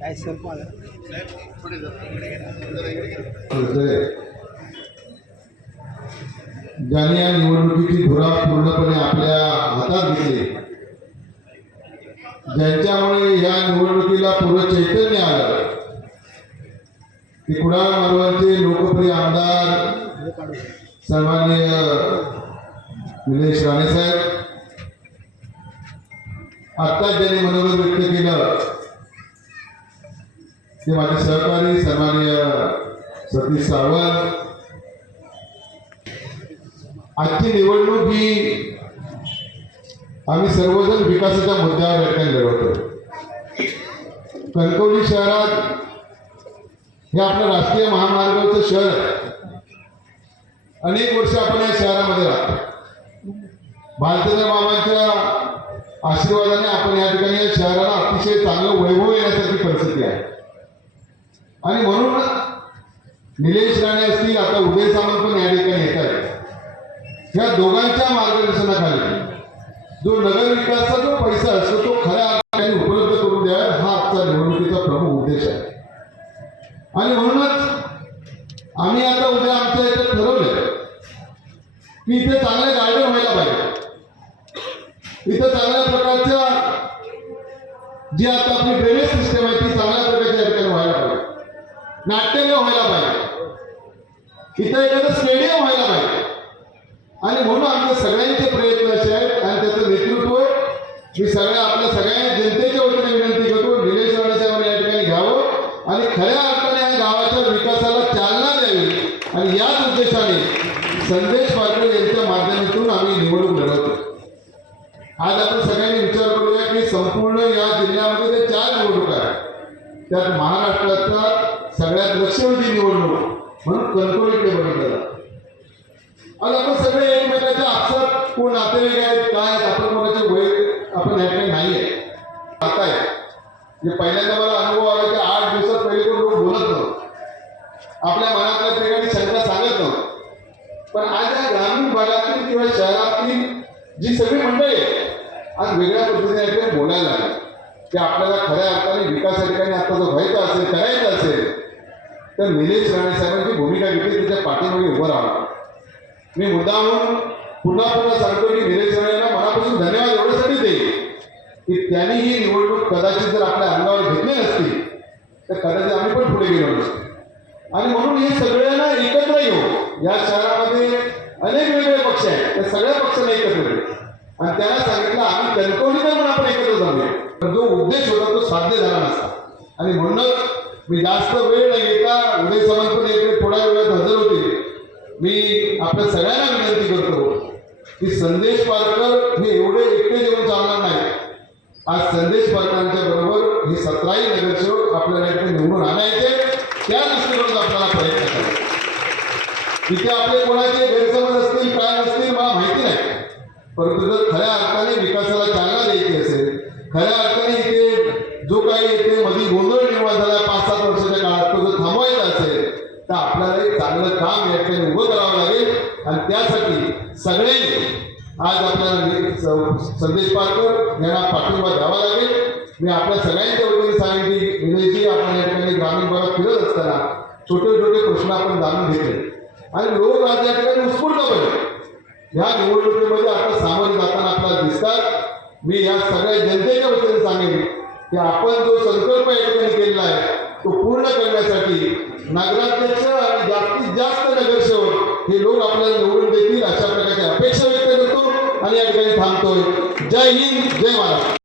काय सर ज्यांनी या निवडणुकीची धुरा पूर्णपणे आपल्या हातात घेतली. ज्यांच्यामुळे या निवडणुकीला पूर्व चैतन्य आलं. ते कुडाळ मालवणचे लोकप्रिय आमदार सन्माननीय निलेश राणेसाहेब आत्ताच ज्यांनी मनोगत व्यक्त केलं ते माझे सहकारी सन्माननीय सतीश सावंत. आजची निवडणूक ही आम्ही सर्वजण विकासाच्या मुद्द्यावर या लढवतो कणकवली शहरात हे आपलं राष्ट्रीय महामार्गाचं शहर आहे. अनेक वर्ष आपण या शहरामध्ये राहतो. भारतीय मामांच्या आशीर्वादाने आपण या ठिकाणी या शहराला अतिशय चांगलं वैभव येण्यासारखी परिस्थिती आहे. आणि म्हणून निलेश राणे असतील आता उदय सामंत पण या ठिकाणी येत आहेत. या दोघांच्या मार्गदर्शनाखाली जो नगरविकासाचा जो पैसा असतो तो खऱ्या अर्थाने उपलब्ध करून द्यावा हा आजचा निवडणुकीचा प्रमुख उद्देश आहे. आणि म्हणूनच आम्ही आता उद्या आमच्या इथे ठरवलं की इथे चांगले गार्डन व्हायला पाहिजे. इथे चांगल्या प्रकारच्या जी आता आपली ड्रेनेज सिस्टम आहे ती चांगल्या प्रकारच्या ठिकाणी व्हायला पाहिजे. नाट्यमय व्हायला पाहिजे. इथं एखादं स्टेडियम व्हायला पाहिजे. आणि म्हणून आमचे सगळ्यांचे प्रयत्न असे आहेत आणि त्याचं नेतृत्व मी सगळ्या आपल्या सगळ्या जनतेच्या वतीने विनंती करतो. निलेश राणे साहेबांनी या ठिकाणी घ्यावं आणि खऱ्या अर्थाने या गावाच्या विकासाला चालना द्यावी. आणि याच उद्देशाने संदेश पाटील यांच्या माध्यमातून आम्ही निवडणूक लढवतो. आज आपण सगळ्यांनी विचार करूया की संपूर्ण या जिल्ह्यामध्ये ते चार निवडणूक आहेत त्यात महाराष्ट्रातला सगळ्यात लक्षवेधी निवडणूक. म्हणून कणकवलीकडे बघितलं जातं आज आपण सगळे एकमेकाच्या आपसात कोण नातेवाईक आहेत काय आहेत आपण कोणाचे वय आपण ऐकले नाही आहे. आता आहे. जे पहिल्यांदा मला अनुभव आला की आठ दिवसात पहिले कोण लोक बोलत नव्हतं. आपल्या मनातल्या ठिकाणी शंका सांगत नव्हतं. पण आज या ग्रामीण भागातील किंवा शहरातील जी सगळी मंडळी आहे आज वेगळ्या पद्धतीने बोलायला लागले. की आपल्याला खऱ्या अर्थाने विकास ठिकाणी आता जो व्हायचा असेल करायचा असेल तर निलेश राणे साहेबांची भूमिका घेतली त्याच्या पाठीमागे उभं राहावं मी मुद्दाहून पुन्हा पुन्हा सांगतो की निलेश राणेंना मनापासून धन्यवाद एवढ्यासाठी देईल की त्यांनी ही निवडणूक कदाचित जर आपल्या अंगावर घेतली नसती तर कदाचित आम्ही पण पुढे गेलो नसतो. आणि म्हणून हे सगळ्यांना एकत्र येऊ या शहरामध्ये अनेक वेगवेगळे पक्ष आहेत त्या सगळ्या पक्षांना एकत्र येऊ आणि त्यांना सांगितलं आम्ही कणकवली पण आपण एकत्र जाऊया. पण जो उद्देश होता तो साध्य झाला नसता. आणि म्हणूनच मी जास्त वेळ नाही घेता उदय समर्पण पण इकडे थोड्या वेळात हजर होते. मी आपल्या सगळ्यांना विनंती करतो की संदेश पारकर हे एवढे एकटे जेवण चालणार नाही. आज संदेश पारकरांच्या बरोबर हे सतराही नगरसेवक आपल्याला इकडे निवडून आणायचे त्या दृष्टीकोनात आपल्याला प्रयत्न करायचा तिथे आपले कोणाचे गैरसमज असतील काय असतील मला माहिती नाही. परंतु जर खऱ्या अर्थाने विकासाला चालना द्यायची असेल खऱ्या अर्थाने इथे जो काही इथे मध्ये गोंधळ निर्माण झाला पाच सात वर्षाच्या काळात तो जर थांबवायचा असेल तर आपल्याला एक चांगलं काम या ठिकाणी उभं करावं लागेल. आणि त्यासाठी सगळ्यांनी आज आपल्याला संदेश पारकर यांना पाठिंबा द्यावा लागेल. मी आपल्या सगळ्यांच्या वतीने सांगितली की आपण या ठिकाणी ग्रामीण भागात फिरत असताना छोटे छोटे प्रश्न आपण जाणून घेतले. आणि लोक आज या ठिकाणी उत्स्फूर्तपणे ह्या निवडणुकीमध्ये आता सामोरे जाताना आपल्याला दिसतात. मी या सगळ्या जनतेच्या वतीने सांगेन की आपण जो संकल्प या ठिकाणी केलेला आहे तो पूर्ण करण्यासाठी नगराध्यक्ष आणि जास्तीत जास्त नगरसेवक हे लोक आपल्याला निवडून देतील अशा प्रकारची अपेक्षा व्यक्त करतो आणि या ठिकाणी थांबतोय. जय हिंद जय महाराष्ट्र.